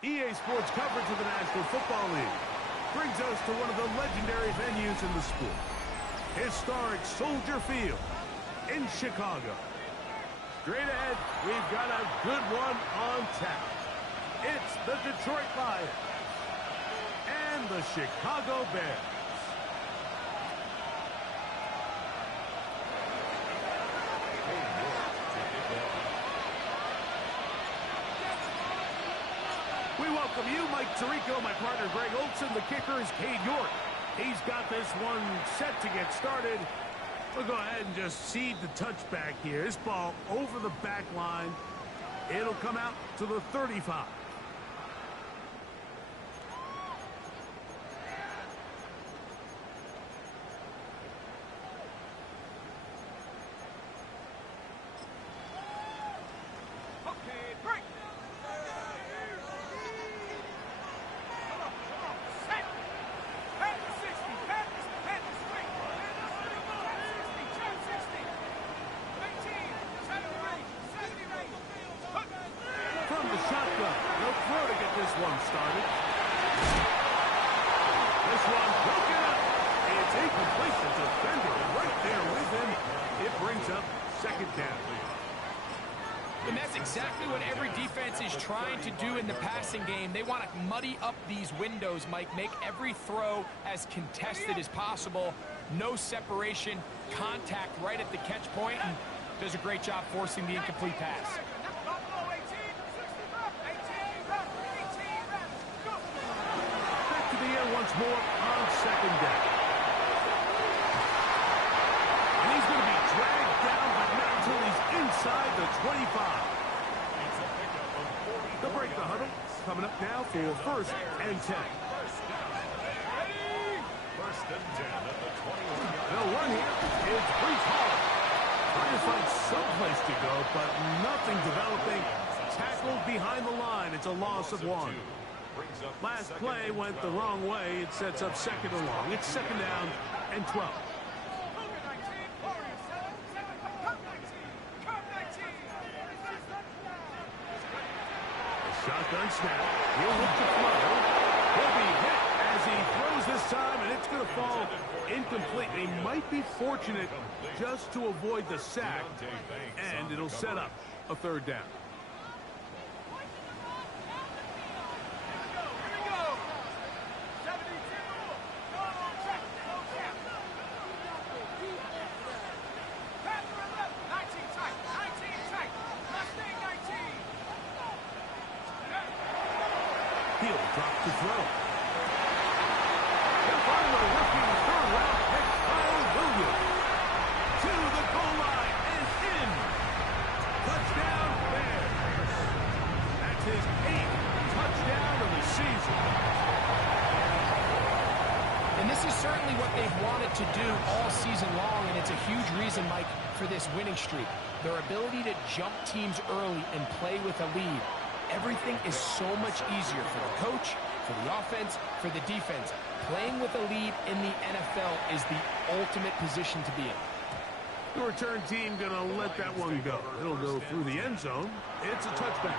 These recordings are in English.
EA Sports coverage of the National Football League brings us to one of the legendary venues in the sport. Historic Soldier Field in Chicago. Straight ahead, we've got a good one on tap. It's the Detroit Lions and the Chicago Bears. We welcome you, Mike Tirico, my partner Greg Olson. The kicker is Cade York. He's got this one set to get started. We'll go ahead and just seed the touchback here. This ball over the back line. It'll come out to the 35. And that's exactly what every defense is trying to do in the passing game. They want to muddy up these windows, Mike, make every throw as contested as possible. No separation, contact right at the catch point, and does a great job forcing the incomplete pass. Back to the air once more on second down. And he's going to be dragged down, but not until he's inside the 25. They'll break the huddle. Coming up now for first and 10. First and 10 at the 21. They'll run here. It's Brees Hall. Trying to find someplace to go, but nothing developing. Tackled behind the line. It's a loss of 1. Last play went the wrong way. It sets up second and long. It's second down and 12. Shotgun snap. He'll look to throw. He'll be hit as he throws this time, and it's going to fall incomplete. He might be fortunate just to avoid the sack, and it'll set up a third down. He'll drop to throw. And finally, rookie third-round pick Kyle Williams to the goal line is in. Touchdown Bears. That's his 8th touchdown of the season. And this is certainly what they've wanted to do all season long, and it's a huge reason, Mike, for this winning streak. Their ability to jump teams early and play with a lead. Everything is so much easier for the coach, for the offense, for the defense. Playing with a lead in the NFL is the ultimate position to be in. The return team going to let that one go. It'll go through the end zone. It's a touchback.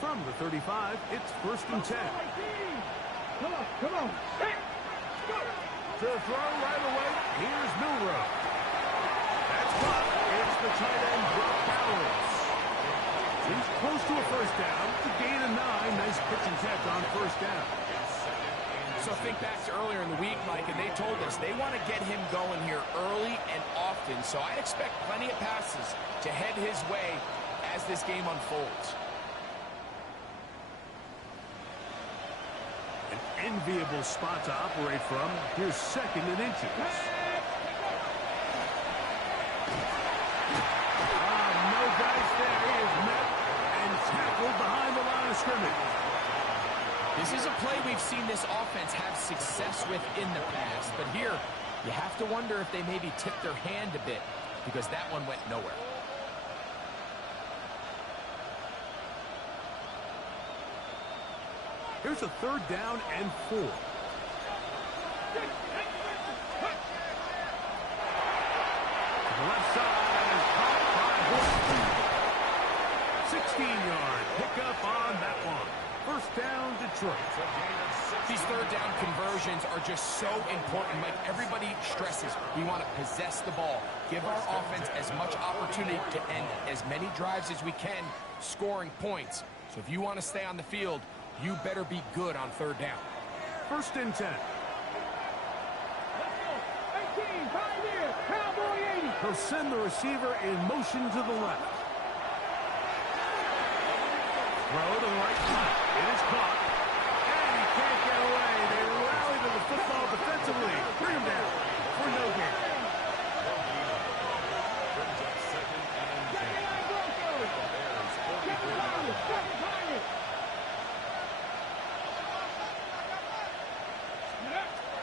From the 35, it's first and 10. Come on. Hey, go. To throw right away, here's Milrow. That's blocked. It's the tight end, Brock Bowers. He's close to a first down. It's a gain of 9. Nice pitch and catch on first down. So think back to earlier in the week, Mike, and they told us they want to get him going here early and often. So I'd expect plenty of passes to head his way as this game unfolds. Enviable spot to operate from. Here's second and inches. No guys there. He is met and tackled behind the line of scrimmage. This is a play we've seen this offense have success with in the past, but here you have to wonder if they maybe tipped their hand a bit because that one went nowhere. Here's a 3rd down and 4. The left side is caught by Horton. 16-yard pickup on that one. 1st down, Detroit. These 3rd down conversions are just so important. Like everybody stresses, we want to possess the ball, give our offense as much opportunity to end as many drives as we can, scoring points. So if you want to stay on the field, you better be good on 3rd down. 1st and 10. He'll send the receiver in motion to the left. Throw to the right side. It is caught. And he can't get away. They rally to the football defensively. Bring him down for no gain.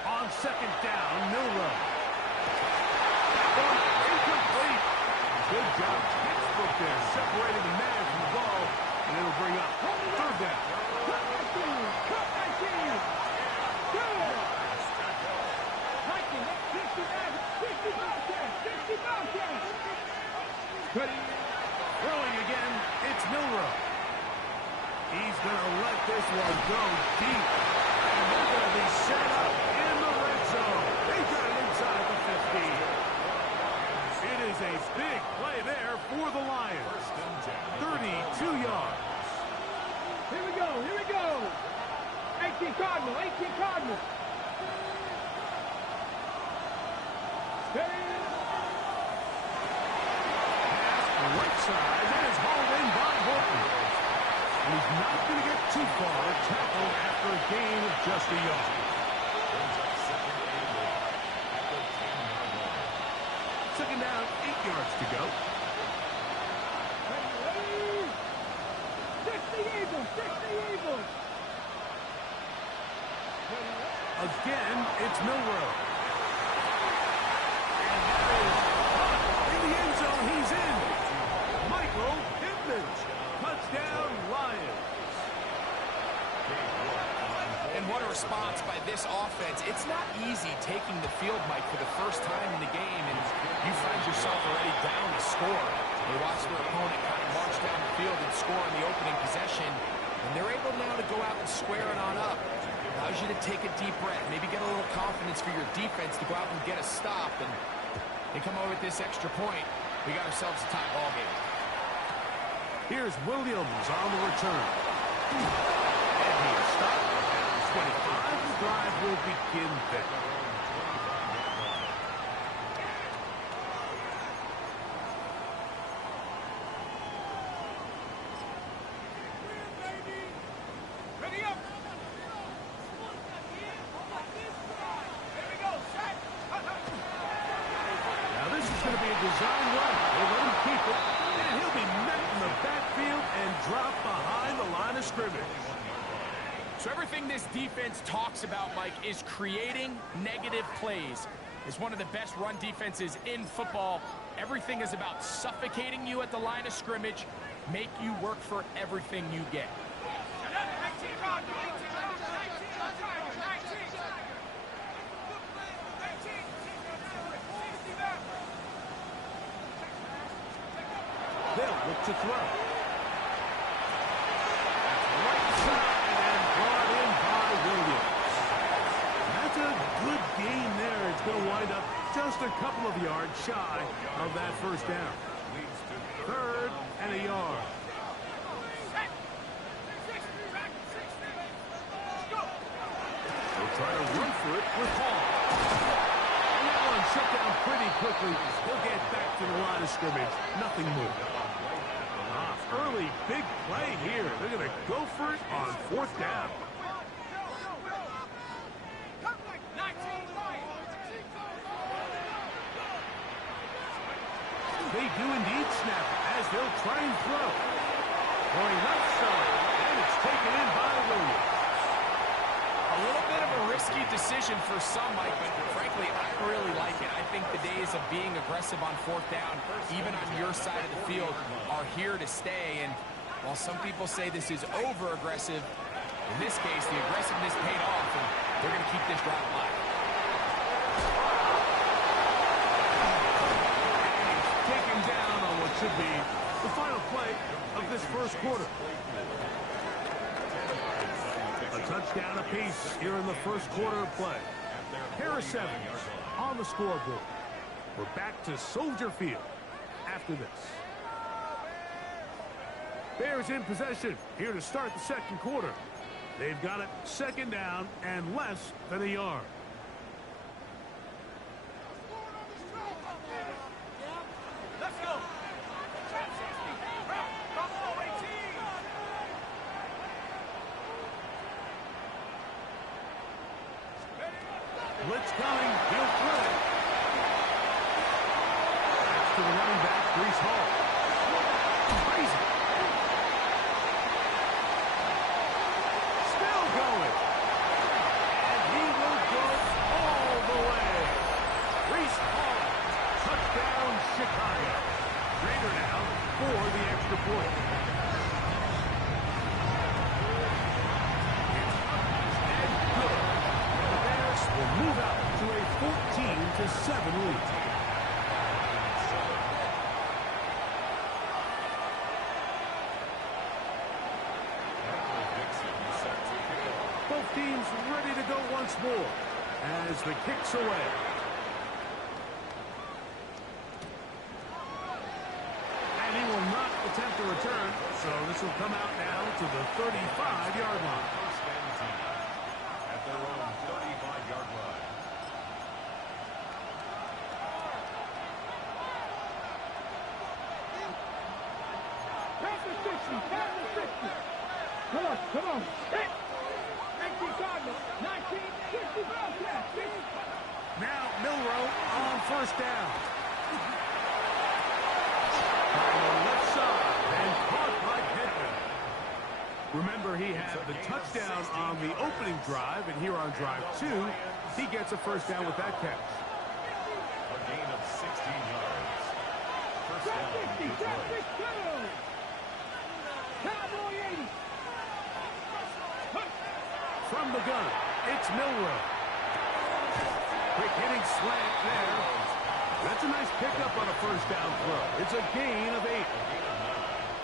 On 2nd down, Milrow. Incomplete. Good job. Textbook there. Separating the man from the ball. And it'll bring up 3rd down. Throwing again, it's Milrow. He's going to let this one go deep. And they're going to be set up in the red zone. They got it inside the 15. It is a big play there for the Lions. 32 yards. Here we go, here we go. 18 Cardinal, 18 Cardinal. Right side, that is hauled in by Horton. He's not going to get too far. Tackle after a gain of just a yard. 2nd down, 8 yards to go. Again, it's Milrow. And that is caught in the end zone. He's in. Michael Pittman. Touchdown, Lions. And what a response by this offense. It's not easy taking the field, Mike, for the first time in the game, and you find yourself already down a score. They watch their opponent kind of march down the field and score in the opening possession, and they're able now to go out and square it on up. Allows you to take a deep breath, maybe get a little confidence for your defense to go out and get a stop, and they come over with this extra point. We got ourselves a tie ball game. Here's Williams on the return. And he's stopped at 25. The drive will begin there. Going to be a design run. They'll let him keep it, and he'll be met in the backfield and dropped behind the line of scrimmage. So everything this defense talks about, Mike, is creating negative plays. It's one of the best run defenses in football. Everything is about suffocating you at the line of scrimmage, make you work for everything you get. They'll look to throw. Right side and brought in by Williams. That's a good gain there. It's going to wind up just a couple of yards shy of that 1st down. 3rd and a yard. They'll try to run for it with Hall. And that one shut down pretty quickly. He'll get back to the line of scrimmage. Nothing more. Early big play here. They're going to go for it on 4th down. They do indeed snap as they'll try and throw. Going left side, and it's taken in by Williams. A little bit of a risky decision for some, Mike, but frankly, I really like it. I think the days of being aggressive on 4th down, even on your side of the field, are here to stay. And while some people say this is over-aggressive, In this case, the aggressiveness paid off, and they're going to keep this drive alive. Taken down on what should be the final play of this first quarter. A touchdown apiece here in the first quarter of play. Pair of sevens on the scoreboard. We're back to Soldier Field after this. Bears in possession here to start the second quarter. They've got it second down and less than a yard. Let's go. Blitz coming. He'll throw it. Pass to the running back, Breece Hall. Crazy. Still going. And he will go all the way. Breece Hall. Touchdown, Chicago. Raider now for the extra point. Will move out to a 14-7 lead. Both teams ready to go once more as the kick's away. And he will not attempt a return, so this will come out now to the 35-yard line. At their own 35-yard line. Pass the 60. Come on. Hit. 18 Cardinals. 19, 60, broadcast. Now Milroe on first down. On the left side and caught by Pittman. Remember, he had the touchdown on the opening drive, and here on drive 2, he gets a first down with that catch. A gain of 16 yards. First down, Detroit. Cowboy 80. From the gun, it's Milroe. Quick hitting slant there. That's a nice pickup on a first down throw. It's a gain of 8.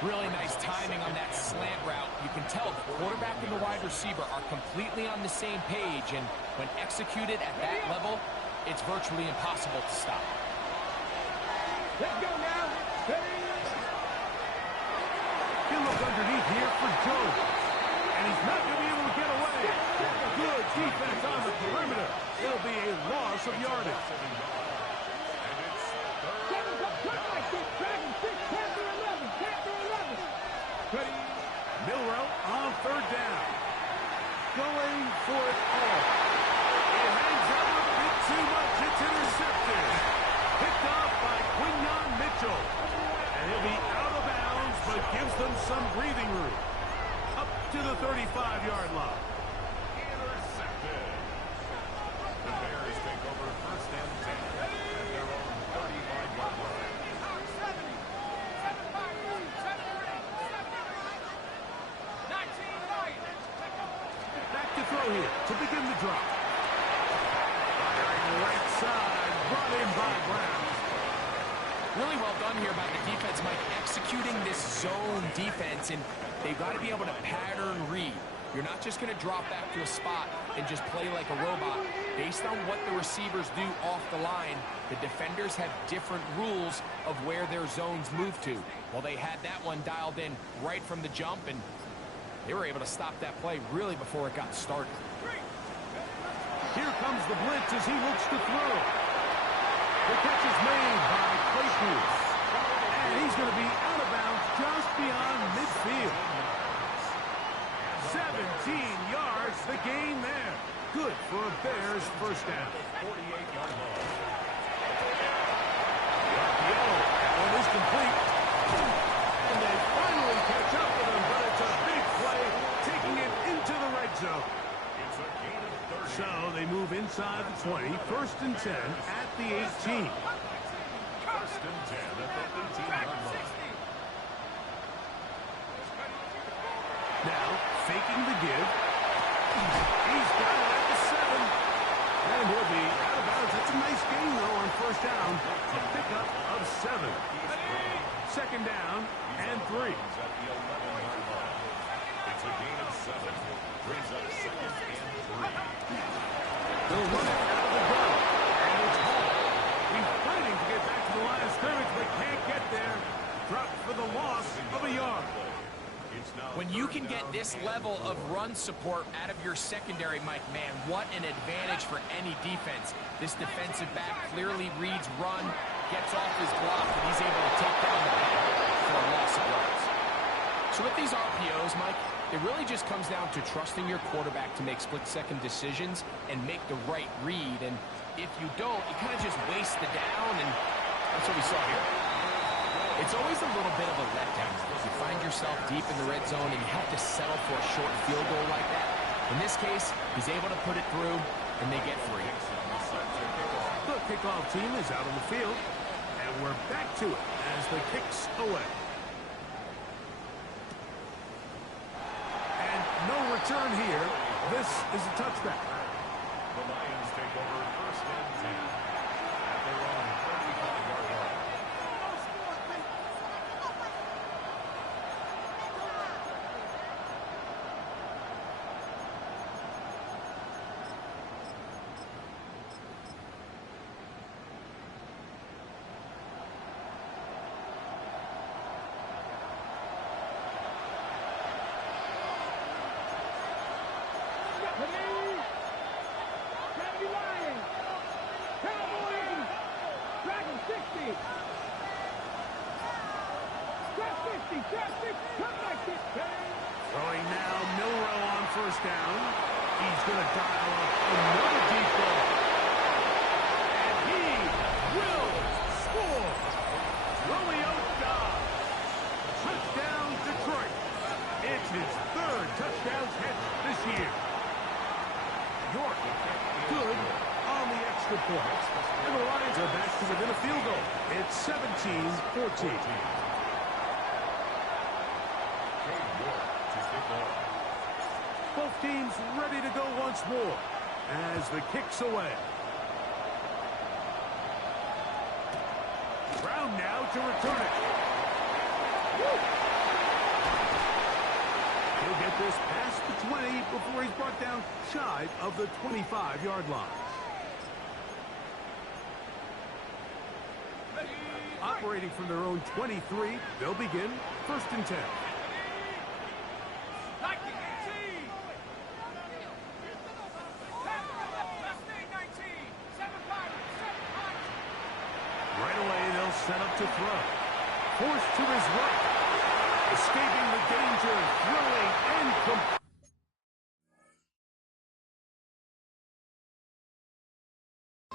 Really nice timing on that slant route. You can tell the quarterback and the wide receiver are completely on the same page, and when executed at that level, it's virtually impossible to stop. Let's go now. He'll look underneath here for Jones. And he's not going to be able to get away. Good defense on the perimeter. It'll be a loss of yardage. Milroe on third down. Going for it all. It hangs out a bit too much. It's intercepted. Picked off by Quinyon Mitchell. And he'll be out of bounds, but gives them some breathing room. Up to the 35-yard line. Intercepted. The Bears take over first and 10 at their own 35-yard line. Back to throw here to begin the drop. Firing right side, brought in by Brown. Really well done here by the defense, Mike, executing this zone defense, and they've got to be able to pattern read. You're not just going to drop back to a spot and just play like a robot. Based on what the receivers do off the line, the defenders have different rules of where their zones move to. Well, they had that one dialed in right from the jump, and they were able to stop that play really before it got started. Here comes the blitz as he looks to throw. The catch is made by Claypool. And he's going to be out of bounds just beyond midfield. 17 yards, the gain there. Good for a Bears first down. 48-yard line. That one is complete. And they finally catch up with him, but it's a big play, taking it into the red zone. It's a gain of 30. So they move inside the 20, first and 10 at the 18. First and 10 at the 18-yard line. Now, faking the give, He's got it at the 7. And he'll be out of bounds. That's a nice gain, though, on first down. A pickup of 7. Second down and 3. At the 11-yard line. It's a gain of 7. Brings up second and 3. They'll run it out of the gun. And it's Hall. He's fighting to get back to the line of scrimmage, but can't get there. Dropped for the loss of a yard. When you can get this level of run support out of your secondary, Mike, man, what an advantage for any defense. This defensive back clearly reads run, gets off his block, and he's able to take down the back for a loss of yards. So with these RPOs, Mike, it really just comes down to trusting your quarterback to make split-second decisions and make the right read. And if you don't, you kind of just waste the down, and that's what we saw here. It's always a little bit of a letdown. If you find yourself deep in the red zone and you have to settle for a short field goal like that, in this case, he's able to put it through, and they get 3. The kickoff team is out on the field, and we're back to it as the kick's away. And no return here. This is a touchback. The Lions take over first and 10 at their own 35-yard line. Throwing now, Milrow on first down. He's going to dial up another deep ball. And he will score. Romeo Dobbs. Touchdown, Detroit. It's his 3rd touchdown catch this year. York, good on the extra point. And the Lions are back to within a field goal. It's 17-14. Both teams ready to go once more as the kick's away. Brown now to return it. He'll get this past the 20 before he's brought down shy of the 25-yard line. Operating from their own 23, they'll begin first and 10. Set up to throw. Forced to his right. Escaping the danger. Throwing and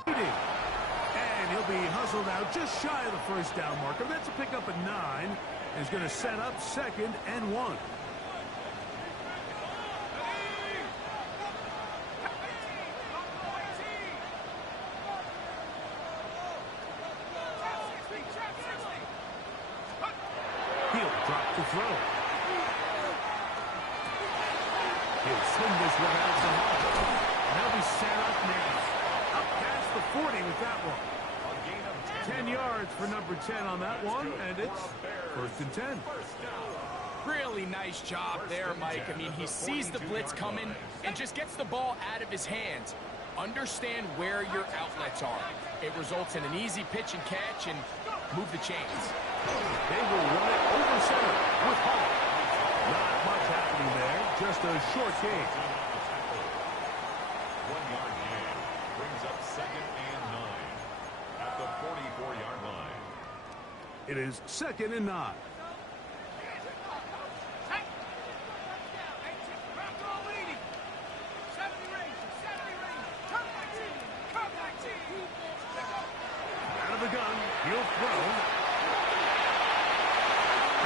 completing. And he'll be hustled out just shy of the first down marker. That's a pickup at 9. He's going to set up second and 1. To throw. He'll swing this one out to Hall. And he'll be set up now. Up past the 40 with that one. 10 yards for number 10 on that one, and it's first and 10. Really nice job there, Mike. I mean, he sees the blitz coming and just gets the ball out of his hands. Understand where your outlets are. It results in an easy pitch and catch and move the chains. They will run it over center with Hall. Not much happening there, just a short gain. 1-yard gain brings up second and 9 at the 44-yard line. It is second and 9. Out of the gun, he'll throw.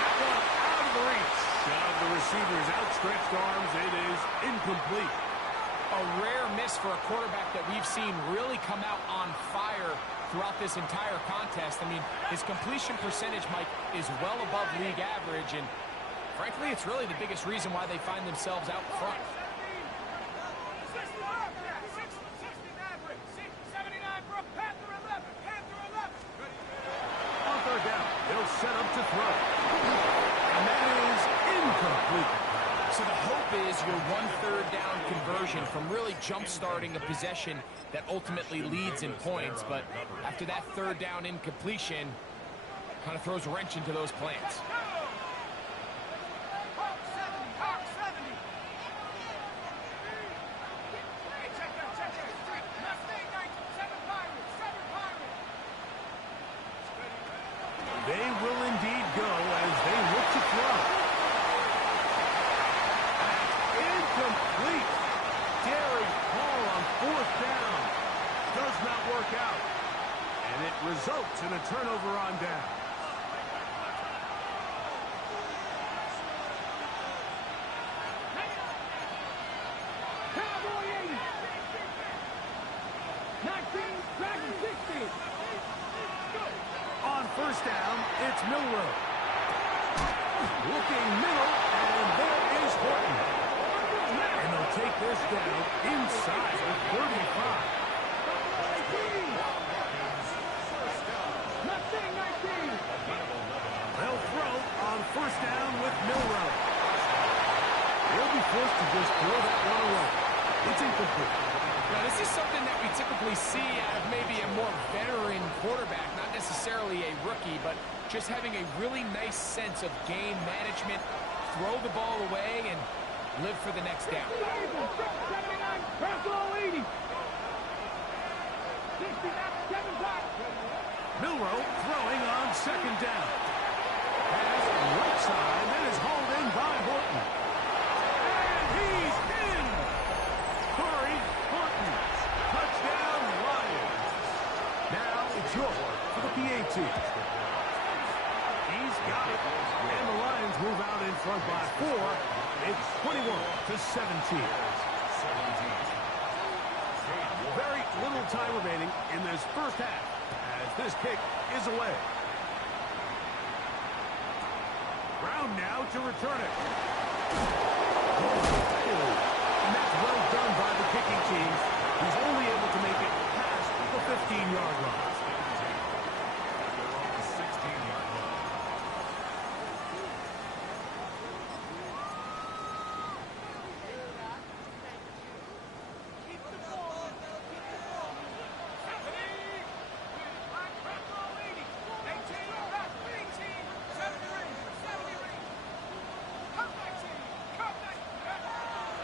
That one out of the reach of the receiver's outstretched arms. It is incomplete. A rare miss for a quarterback that we've seen really come out on fire throughout this entire contest. I mean, his completion percentage, Mike, is well above league average, and frankly, it's really the biggest reason why they find themselves out front. from really jump-starting a possession that ultimately leads in points. But after that third down incompletion, kind of throws a wrench into those plans. They will indeed go as they look to throw. Incomplete. Daring Hall on fourth down. Does not work out. And it results in a turnover on down. Cowboy 80. 19, Dragon 60. On first down, it's Milroe. Looking middle, and there is Horton. And they'll take this down inside the 35. They'll throw on first down with Milroe. They'll be forced to just throw that one away. It's incomplete. Now, this is something that we typically see out of maybe a more veteran quarterback, not necessarily a rookie, but just having a really nice sense of game management, throw the ball away, and live for the next down. 79, 80. 60, that's 7 times. Milroe throwing on second down. Pass right side, that is hauled in by Horton. And he's in! Corey Horton. Touchdown, Lions. Now it's York for the PAT. He's got it. And the Lions move out in front by 4. It's 21-17. Very little time remaining in this first half as this kick is away. Brown now to return it. And that's well done by the kicking team. He's only able to make it past the 15-yard line.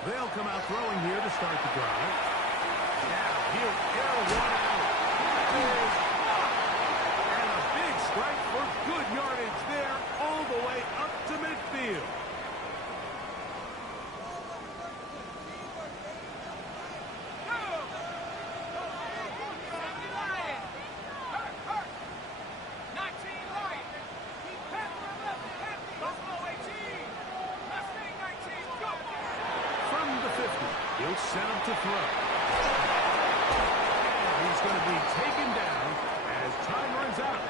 They'll come out throwing here to start the drive. Now he'll air one out. And a big strike for good yardage there all the way up to midfield. He'll set him to throw. And he's going to be taken down as time runs out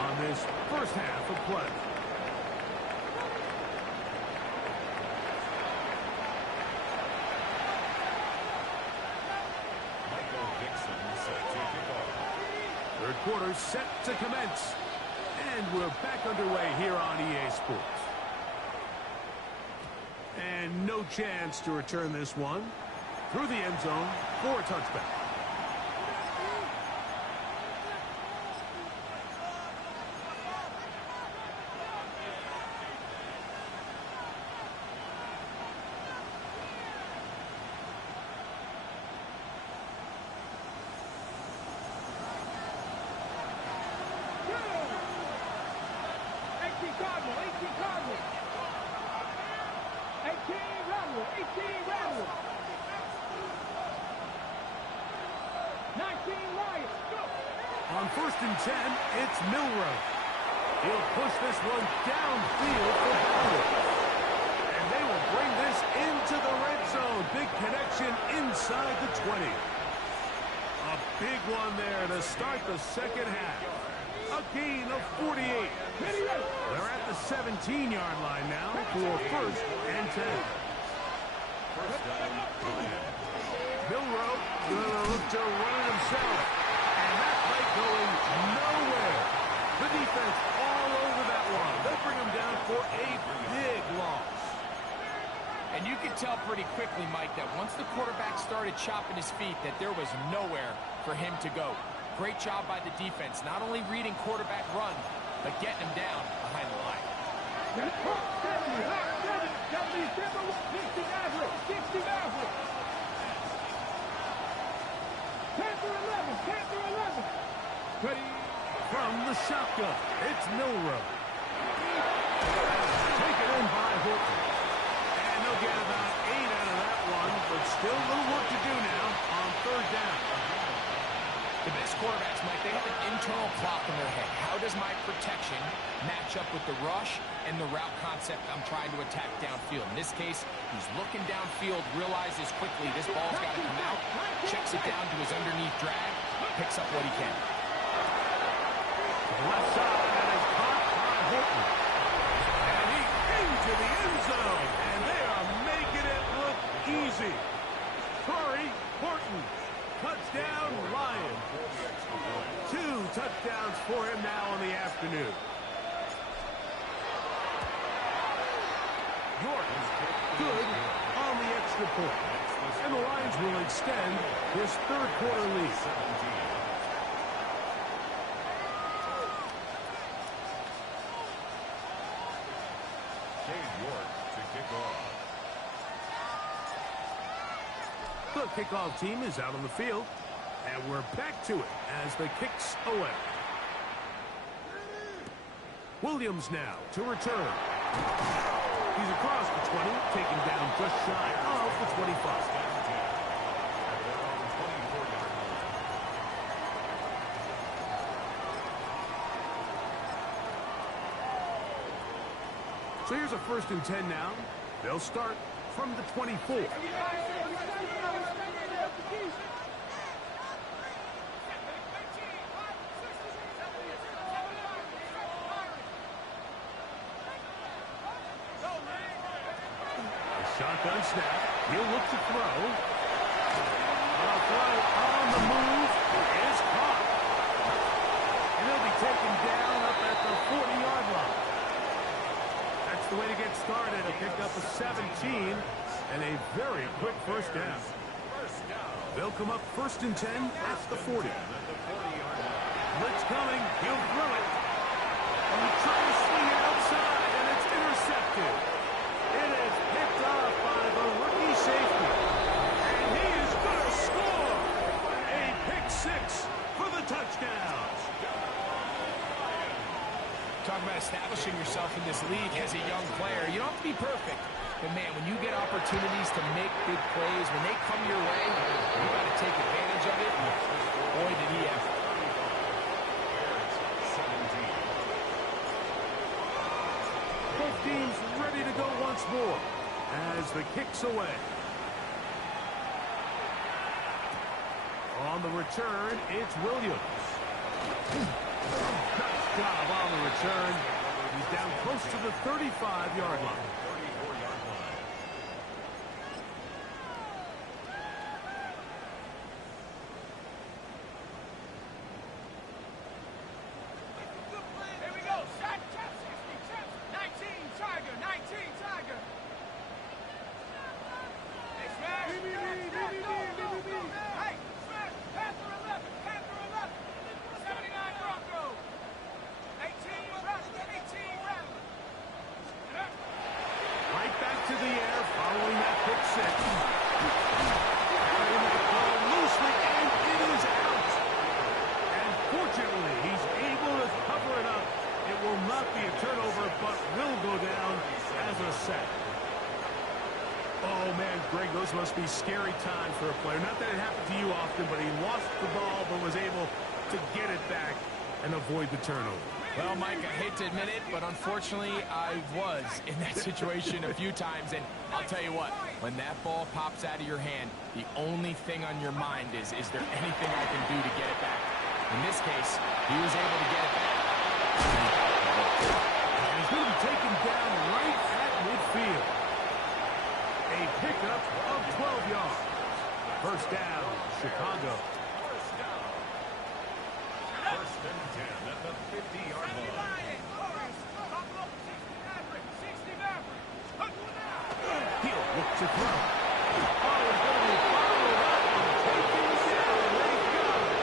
on this first half of play. Third quarter set to commence. And we're back underway here on EA Sports. And no chance to return this one. Through the end zone for a touchback. On first and 10, it's Milroe. He'll push this one downfield for Bauer. And they will bring this into the red zone. Big connection inside the 20. A big one there to start the second half. A gain of 48. They're at the 17-yard line now for first and 10. Milroe going to look to run it himself. And that play going nowhere. The defense all over that one. They'll bring him down for a big loss. And you could tell pretty quickly, Mike, that once the quarterback started chopping his feet, that there was nowhere for him to go. Great job by the defense, not only reading quarterback run, but getting him down behind the line. 70, 60 Maverick, 60 Maverick. Panther 11, Panther 11. Ready from the shotgun. It's Milrow. Taken in by Horton. And they'll get about 8 out of that one, but still a little work to do now on third down. The best quarterbacks, Mike, they have an internal clock in their head. How does my protection match up with the rush and the route concept I'm trying to attack downfield? In this case, he's looking downfield, realizes quickly this ball's got to come out, checks it down to his underneath drag, picks up what he can. Left side, and is caught by Horton. And he into the end zone, and they are making it look easy. Curry, Horton. Touchdown, Lions. 2 touchdowns for him now in the afternoon. York, good on the extra point. And the Lions will extend his third quarter lead. York to kick off. The kickoff team is out on the field, and we're back to it as the kick's away. Williams now to return. He's across the 20, taken down just shy of the 25. So here's a 1st and 10 now. They'll start from the 24. Shotgun snap. He'll look to throw. A throw on the move is caught. And he'll be taken down up at the 40-yard line. That's the way to get started. A pick up a 17 and a very quick first down. They'll come up 1st and 10 at the 40. Blitz coming. He'll throw it. And he tries to swing it outside, and it's intercepted. It is picked off by the rookie safety. And he is going to score a pick 6 for the touchdown. Talking about establishing yourself in this league as a young player. You don't have to be perfect. But, man, when you get opportunities to make big plays, when they come your way, you got to take advantage of it. Boy, did he ever. Both teams ready to go once more as the kick's away. On the return, it's Williams. Nice job on the return. He's down close to the 35-yard line. To the air following that pick 6. Carrying that ball loosely, and it is out. And fortunately, he's able to cover it up. It will not be a turnover, but will go down as a sack. Oh, man, Greg, those must be scary times for a player. Not that it happened to you often, but he lost the ball but was able to get it back and avoid the turnover. Well, Mike, I hate to admit it, but unfortunately, I was in that situation a few times. And I'll tell you what, when that ball pops out of your hand, the only thing on your mind is there anything I can do to get it back? In this case, he was able to get it back. And he's going to be taken down right at midfield. A pickup of 12 yards. First down, Chicago. First and 10 at the 50-yard line. He'll Look to throw. Oh, it's going to be followed up and taken down. They got it.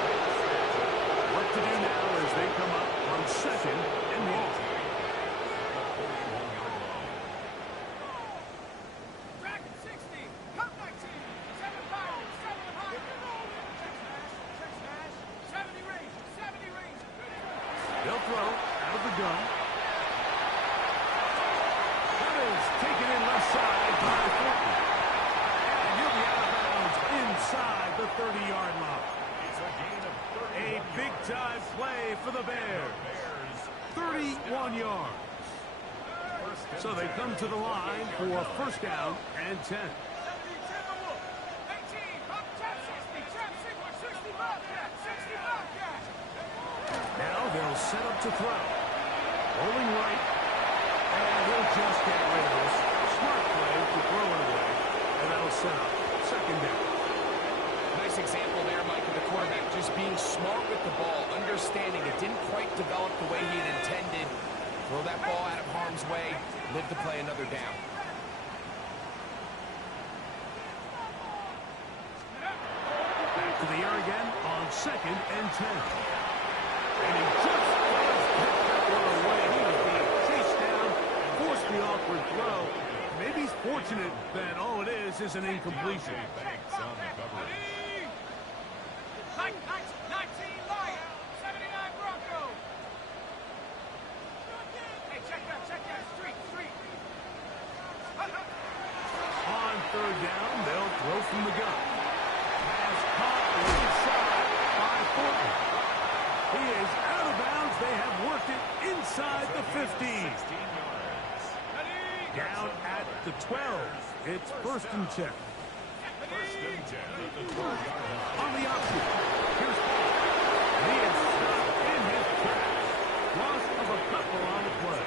What to do now as they come up on second and long. They'll throw out of the gun. That is taken in left side by Thornton. And he'll be out of bounds inside the 30-yard line. It's a gain of 30. A big-time play for the Bears. 31 yards. So they come to the line for first down and 10. Now they'll set up to throw. Rolling right. And he'll just get rid of this. Smart play to throw it away. And that'll set up second down. Nice example there, Mike, of the quarterback just being smart with the ball, understanding it didn't quite develop the way he had intended. Throw that ball out of harm's way, live to play another down. Back to the air again on second and 10. And he just does pick that one away. He was being chased down, forced the awkward throw. Maybe he's fortunate that all it is an incompletion. Banks on the coverage. 19 Lions, 79 Broncos. Hey, check that, street. On third down, they'll throw from the gun. Pass caught inside by Thornton. He is out of bounds. They have worked it inside the 15. 16 yards. Down at the 12. It's first and 10. First and 10 at the 12-yard line. On the option. Here's Paul. He is stopped in his tracks. Loss of a couple on the play.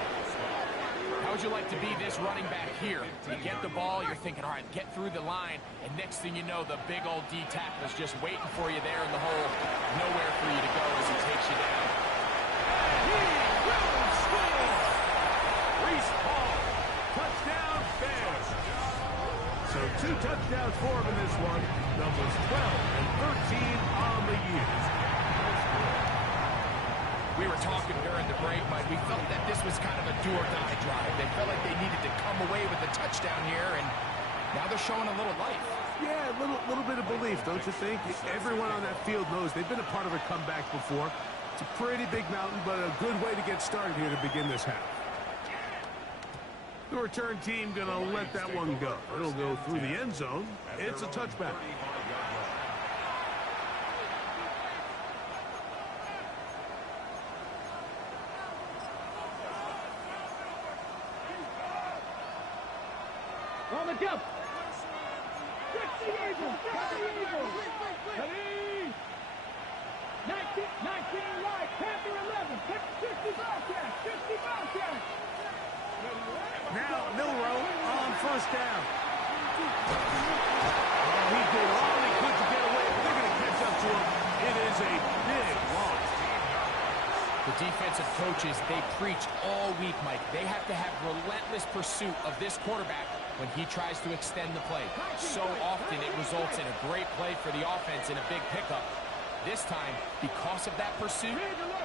How would you like to be this running back here? You get the ball, you're thinking, all right, get through the line, and next thing you know, the big old D tackle is just waiting for you there in the hole. Nowhere for you to go as he takes you down. And he will score! Reese Hall. Touchdown, Bears. So 2 touchdowns for him in this one. Numbers 12 and 13 on the year. We were talking during the break, Mike. We felt that this was kind of a do-or-die drive. They felt like they needed to come away with a touchdown here, and now they're showing a little life. Yeah, a little bit of belief, don't you think? Everyone on that field knows they've been a part of a comeback before. It's a pretty big mountain, but a good way to get started here to begin this half. The return team going to let that one go. It'll go through the end zone. It's a touchback. On the jump. 60 Eagles. Ready. 19 Lions, Panther 11. 60 Bobcats. Now Milrow on first down. Oh, he did all he could to get away, but they're going to catch up to him. It is a big loss. The defensive coaches, they preach all week, Mike. They have to have relentless pursuit of this quarterback when he tries to extend the play. So often it results in a great play for the offense and a big pickup. This time, because of that pursuit,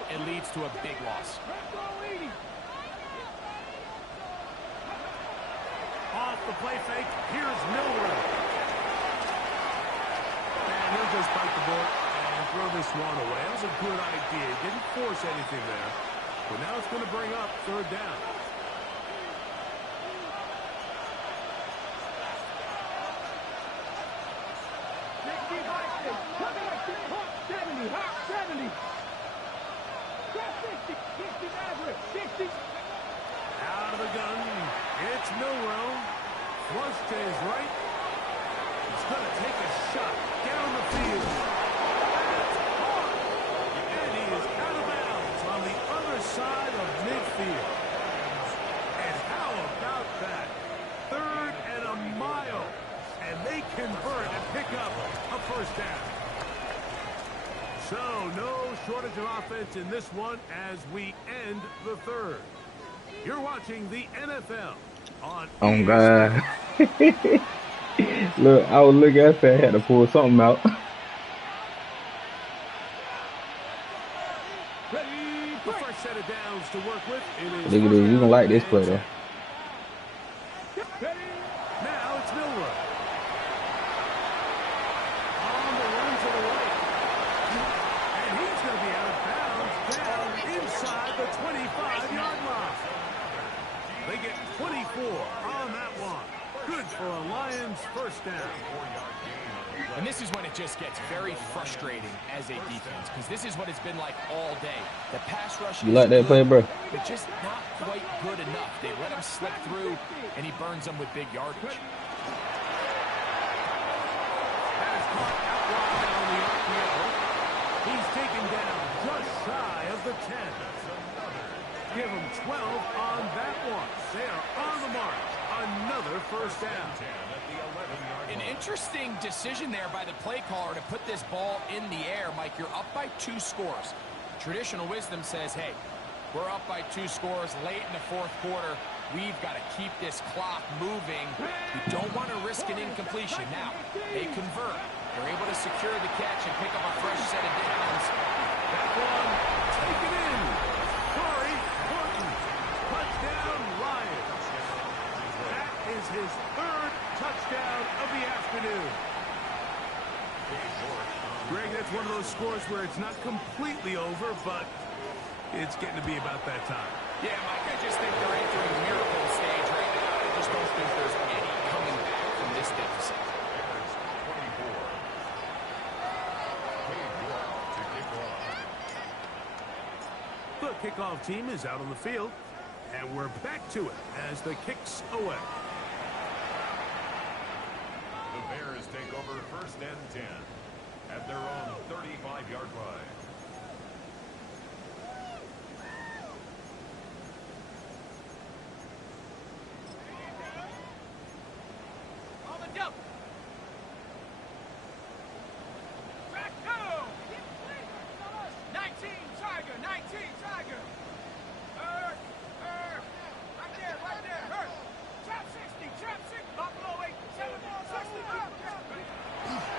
it leads to a big loss. Off the play fake, here's Milrow. And he'll just bite the bullet and throw this one away. That was a good idea. Didn't force anything there. But now it's going to bring up third down. Out of the gun, it's Milrow. Flush to his right. He's going to take a shot down the field. That's hard. And he is out of bounds on the other side of midfield. And how about that? 3rd and a mile. And they convert and pick up a first down. So no shortage of offense in this one as we end the 3rd. You're watching the NFL on Oh, God. Look, I was looking at that, had to pull something out. The first set of downs to work with. It is Look at this. You gonna like this play though. now it's Milroy. On the run to the right. And he's going to be out of bounds down inside the 25-yard line. They get 24 on that one. Good for a Lions first down. And this is when it just gets very frustrating as a defense, because this is what it's been like all day. The pass rush You like that play, bro? but just not quite good enough. They let him slip through, and he burns them with big yardage. That is caught out wide on the RPO. He's taken down just shy of the 10. Give him 12 on that one. They are on the march. Another first down. An interesting decision there by the play caller to put this ball in the air. Mike, you're up by 2 scores. Traditional wisdom says, hey, we're up by 2 scores late in the fourth quarter. We've got to keep this clock moving. We don't want to risk an incompletion. Now, they convert. They're able to secure the catch and pick up a fresh set of downs. That one taken in. Corey Horton. Touchdown Lions. That is his 3rd touchdown of the afternoon. Greg, that's one of those scores where it's not completely over, but it's getting to be about that time. Yeah, Mike, I just think they're entering the miracle stage right now. I just don't think there's any coming back from this deficit. The kickoff team is out on the field, and we're back to it as the kicks away. The Bears take over first and 10 at their own 35-yard line.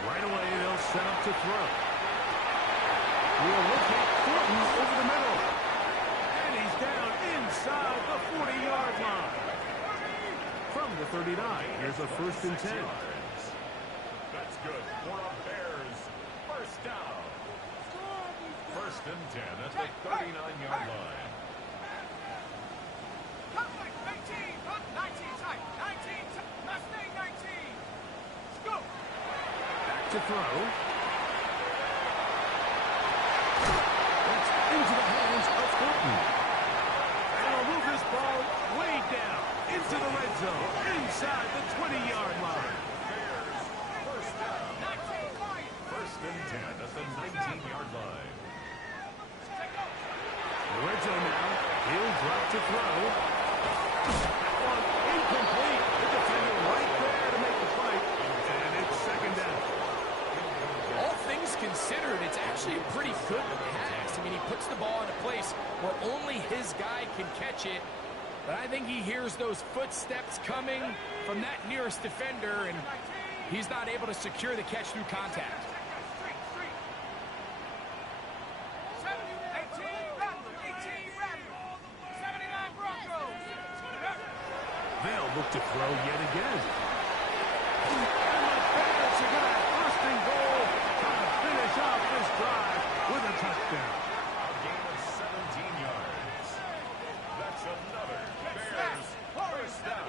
Right away, they'll set up to throw. We'll locate Thornton over the middle. And he's down inside the 40-yard line. From the 39, here's a first and 10. That's good for a Bears first down. First and 10 at the 39-yard line. Back to throw. That's into the hands of Thornton. And he'll move this ball way down into the red zone, inside the 20-yard line. Bears first down. First and 10 at the 19-yard line. The red zone now. He'll drop to throw. That one incomplete. The defender right there to make the fight. And it's second down. All things considered, it's actually a pretty good pass. I mean, he puts the ball in a place where only his guy can catch it. But I think he hears those footsteps coming from that nearest defender, and he's not able to secure the catch through contact. They'll look to throw yet again. And the Bears are going to have first and goal to finish off this drive with a touchdown. A gain of 17 yards. That's another Bears first down.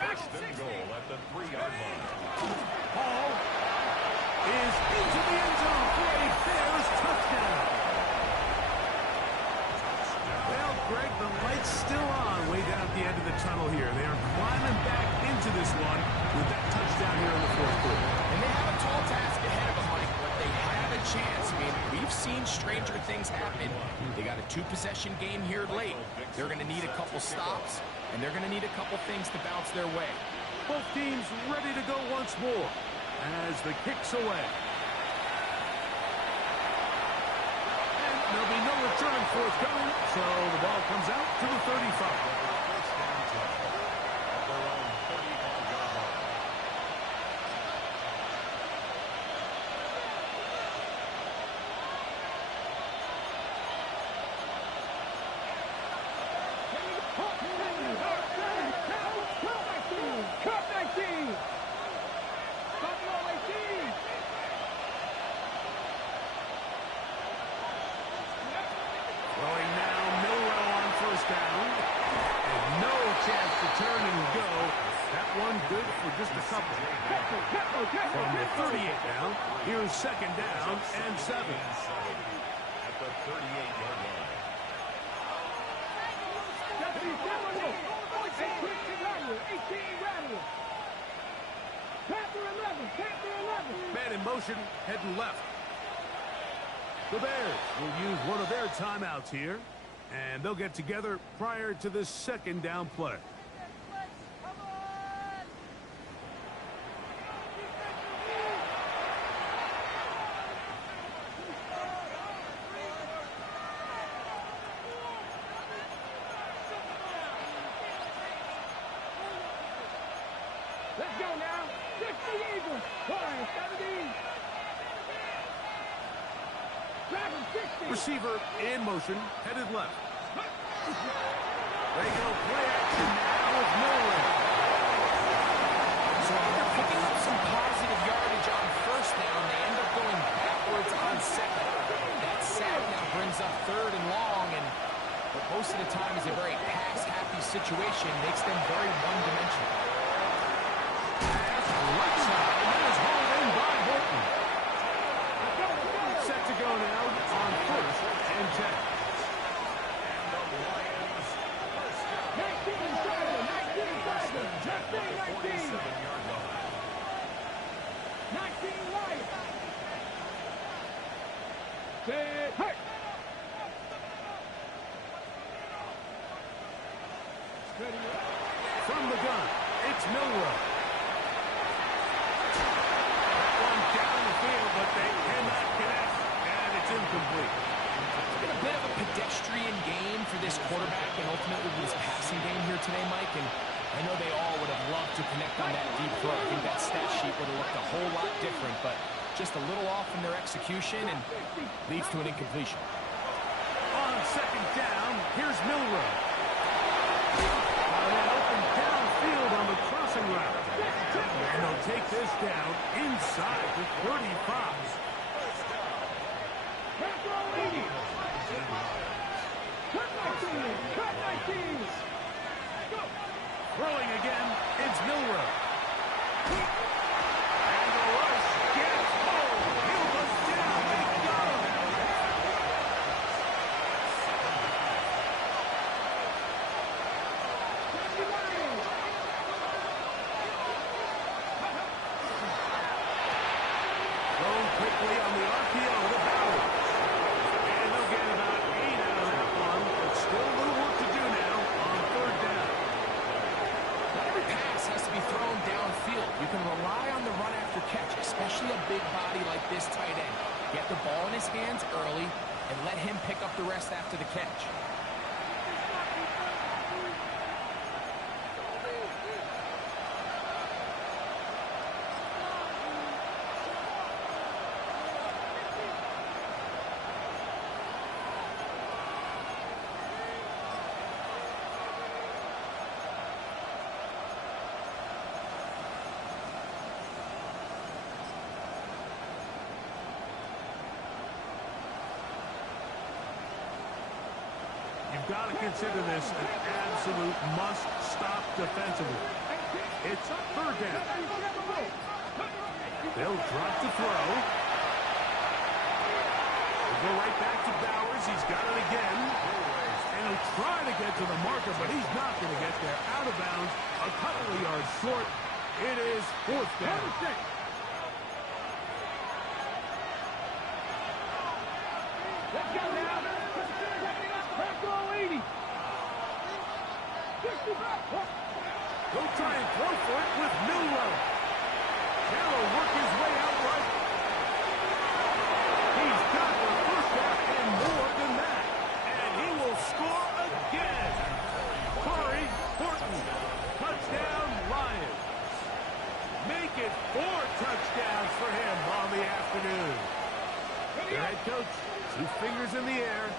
First and goal at the 3-yard line. Hall is into the end zone for a Bears touchdown. Well, Greg, the light's still on way down at the end of the tunnel here. They are climbing back into this one with that touchdown here in the fourth quarter. And they have a tall task ahead of them, Mike, but they have a chance. I mean, we've seen stranger things happen. They got a 2-possession game here late. They're going to need a couple stops, and they're going to need a couple things to bounce their way. Both teams ready to go once more as the kick's away. And there'll be no return forthcoming, so the ball comes out to the 35. good for just a couple. From the 38 now, here's second down and 7. At the 38-yard line. 18 Panther 11. Man in motion, heading left. The Bears will use one of their timeouts here, and they'll get together prior to this second down play. Let's go now. 60 Eagles. 17. Driving 60. Receiver in motion, headed left. They go play action now with Miller. So after picking up some positive yardage on first down, they end up going backwards on second. That sack now brings up third and long, and what most of the time is a very pass-happy situation, makes them very one-dimensional. Right side, and that is hauled in by Horton. Set to go now on first and 10. And the Lions first down. 47-yard line. 19 Lions. Set. Hey. From the gun, it's Milrow. One down the field, but they cannot connect, and it's incomplete. It's been a bit of a pedestrian game for this quarterback and ultimately this passing game here today, Mike. And I know they all would have loved to connect on that deep throw. I think that stat sheet would have looked a whole lot different, but just a little off in their execution and leads to an incompletion. On second down, here's Milrow. An open downfield on the crossing route. And they'll take this down inside the 35. Throwing again, it's Milrow. And the rush gets home. Hill was down. They got him. Thrown quickly on the RPO to Bowers. And they'll get about 8 out of that one, but still a little work to do now on third down. Every pass has to be thrown downfield. You can rely on the run after catch, especially a big body like this tight end. Get the ball in his hands early and let him pick up the rest after the catch. You've got to consider this an absolute must-stop defensively. It's third down. They'll drop to throw. They'll go right back to Bowers. He's got it again. And he'll try to get to the marker, but he's not going to get there. Out of bounds, a couple of yards short. It is fourth down. Let's go now. Franco 80. They'll try and throw for it with Milrow. Carroll work his way out right. He's got the first down and more than that. And he will score again. Corey Horton. Touchdown, Lions. Make it 4 touchdowns for him on the afternoon. Their head coach, 2 fingers in the air.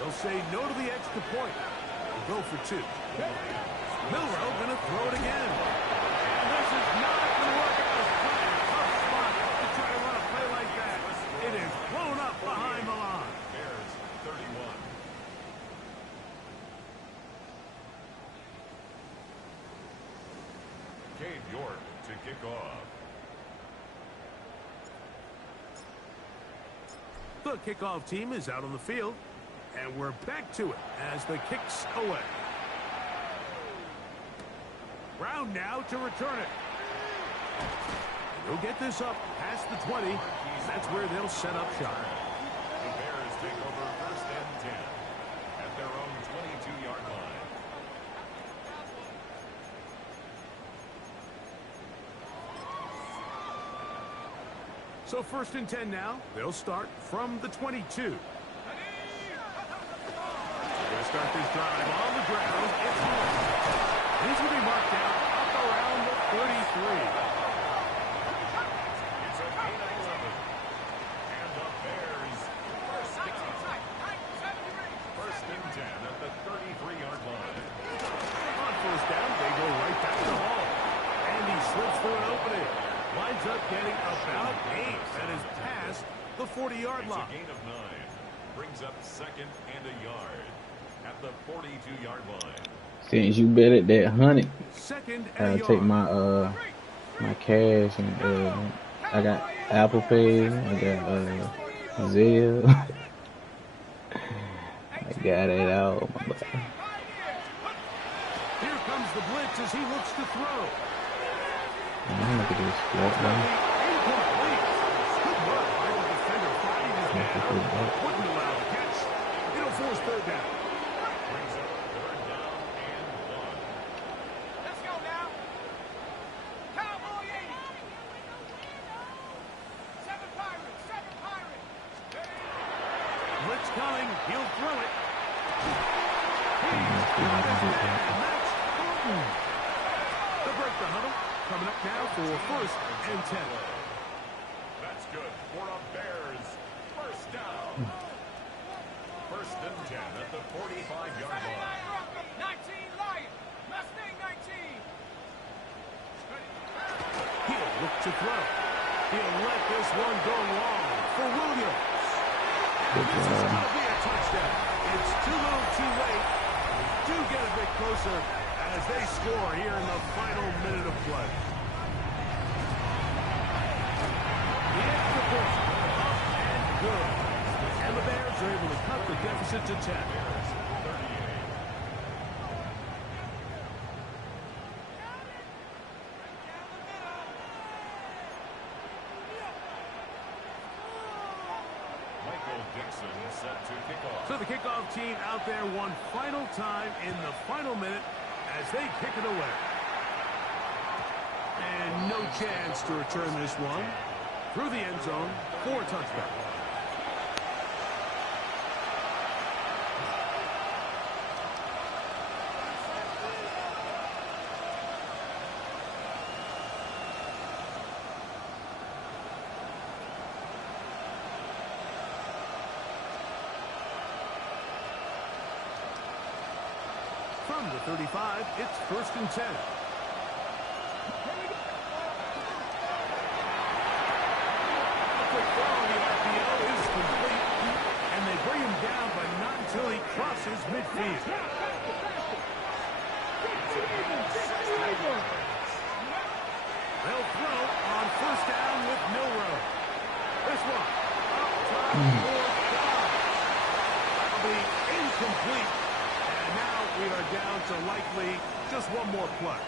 They'll say no to the extra point and go for 2. Milrow going to throw it again. And this is not going to work out as planned. Tough spot to try to run a play like that. It is blown up behind the line. Bears 31. Cade York kickoff. The kickoff team is out on the field, and we're back to it as the kick's away. Brown now to return it. He'll get this up past the 20. That's where they'll set up shop. The Bears take over 1st and 10 at their own 22-yard line. So 1st and 10 now. They'll start from the 22. They're going to start this drive on the ground. It's Hill. He's going to be marked out up around the 33. It's a gain of 11. And the Bears first and 10 at the 33-yard line. On 1st down, they go right back to the ball. And he slips through an opening. Winds up getting about 8. That is past the 40-yard line. It's a gain of 9. Brings up 2nd and a yard at the 42-yard line. Since you bet at that 100, 2nd and I'll a take yard. my cash and I got Apple Pay, I got Zelle. I got it out. Here comes the blitz as he looks to throw. Man, look at this flat line. Incomplete. Good work by the defender fighting his man. Wouldn't allow the catch. It'll force 3rd down. Brings up 3rd down and 1. Let's go now. Cowboy 80. 7 Pirates. 7 Pirates. Blitz coming. He'll throw it. To break the huddle. Coming up now for 1st and 10. That's good for a Bears 1st down. 1st and 10 at the 45-yard line. 19 Lion. Mustang 19. He'll look to throw. He'll let this one go long for Williams. And this is going to be a touchdown. It's too little too late. We do get a bit closer as they score here in the final minute of play. The extra point up and good. And the Bears are able to cut the deficit to 10. So the kickoff team out there one final time in the final minute as they kick it away. And no chance to return this one through the end zone for a touchback. From the 35, it's 1st and 10. And they bring him down, but not until he crosses midfield. They'll throw on 1st down with Milrow. This one up top for God. That'll be incomplete. And now we are down to likely just one more play.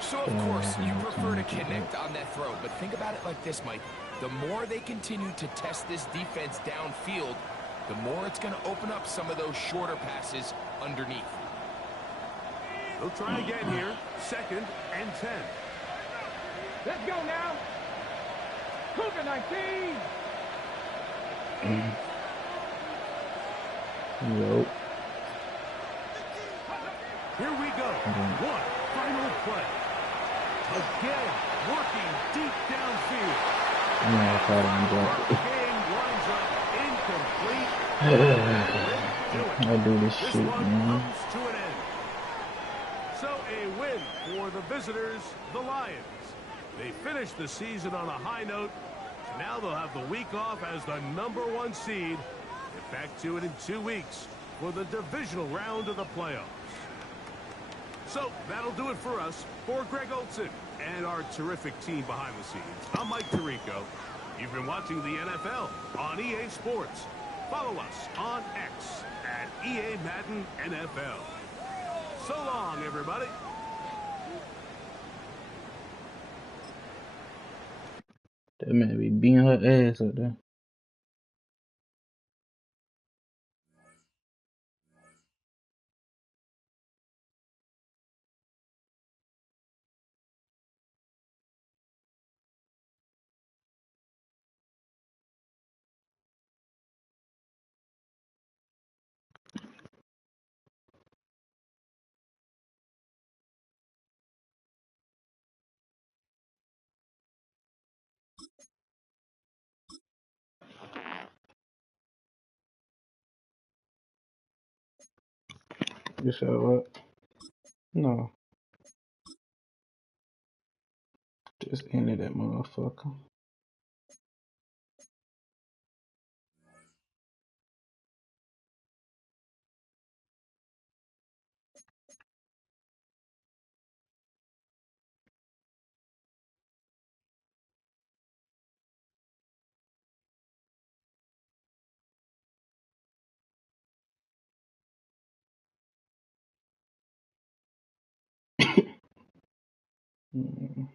So, of course, you prefer to connect on that throw, but think about it like this, Mike. The more they continue to test this defense downfield, the more it's going to open up some of those shorter passes underneath. They'll try again here. 2nd and 10. Let's go now. Cougar 19. Nope. Here we go. One final play. Again, working deep downfield. Yeah, I thought Game winds up incomplete. I do this This shit, one man. comes to an end. So a win for the visitors, the Lions. They finished the season on a high note. Now they'll have the week off as the #1 seed. Get back to it in 2 weeks for the divisional round of the playoffs. So that'll do it for us. For Greg Olson and our terrific team behind the scenes, I'm Mike Tirico. You've been watching the NFL on EA Sports. Follow us on X at EA Madden NFL. So long, everybody. That man be beating her ass up there. You said what? No. Just ended that motherfucker. Mm.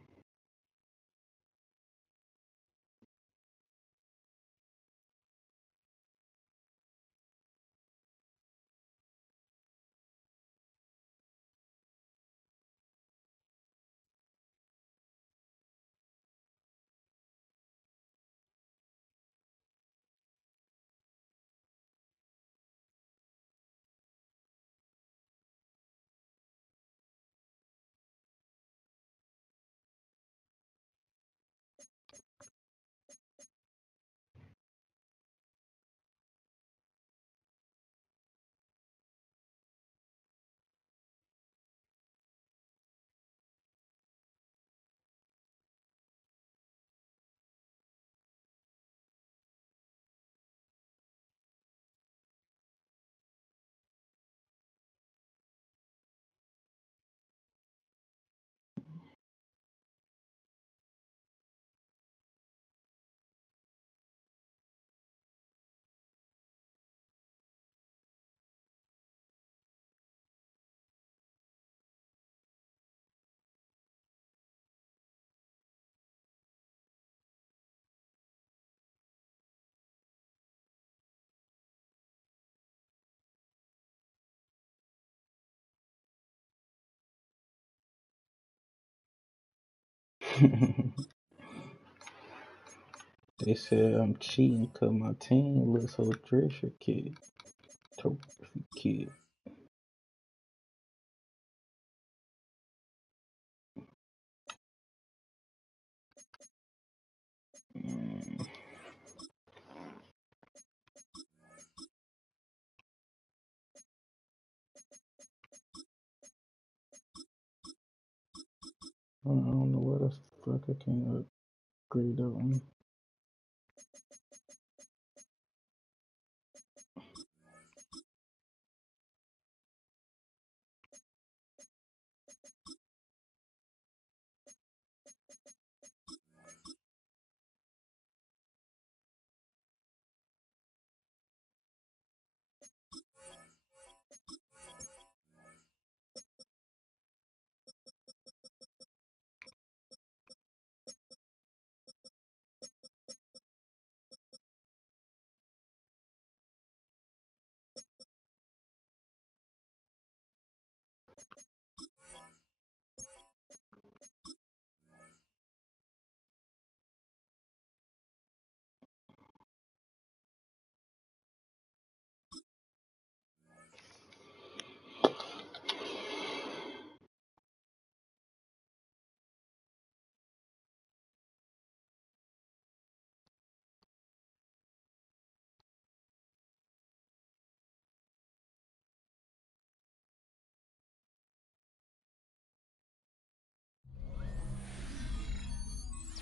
They said I'm cheating because my team looks so terrific, kid. Terrific, kid. Mm. I don't know what the fuck I can't upgrade that one.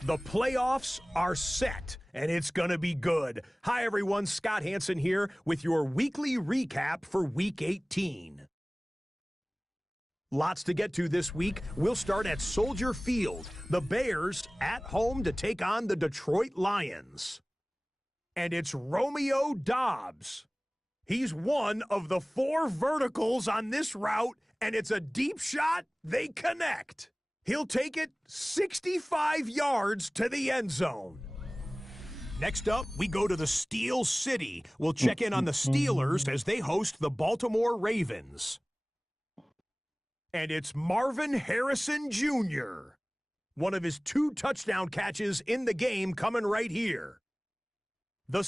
The playoffs are set, and it's going to be good. Hi, everyone. Scott Hansen here with your weekly recap for Week 18. Lots to get to this week. We'll start at Soldier Field. The Bears at home to take on the Detroit Lions. And it's Romeo Doubs. He's one of the 4 verticals on this route, and it's a deep shot. They connect. He'll take it 65 yards to the end zone. Next up, we go to the Steel City. We'll check in on the Steelers as they host the Baltimore Ravens. And it's Marvin Harrison Jr. One of his 2 touchdown catches in the game coming right here. The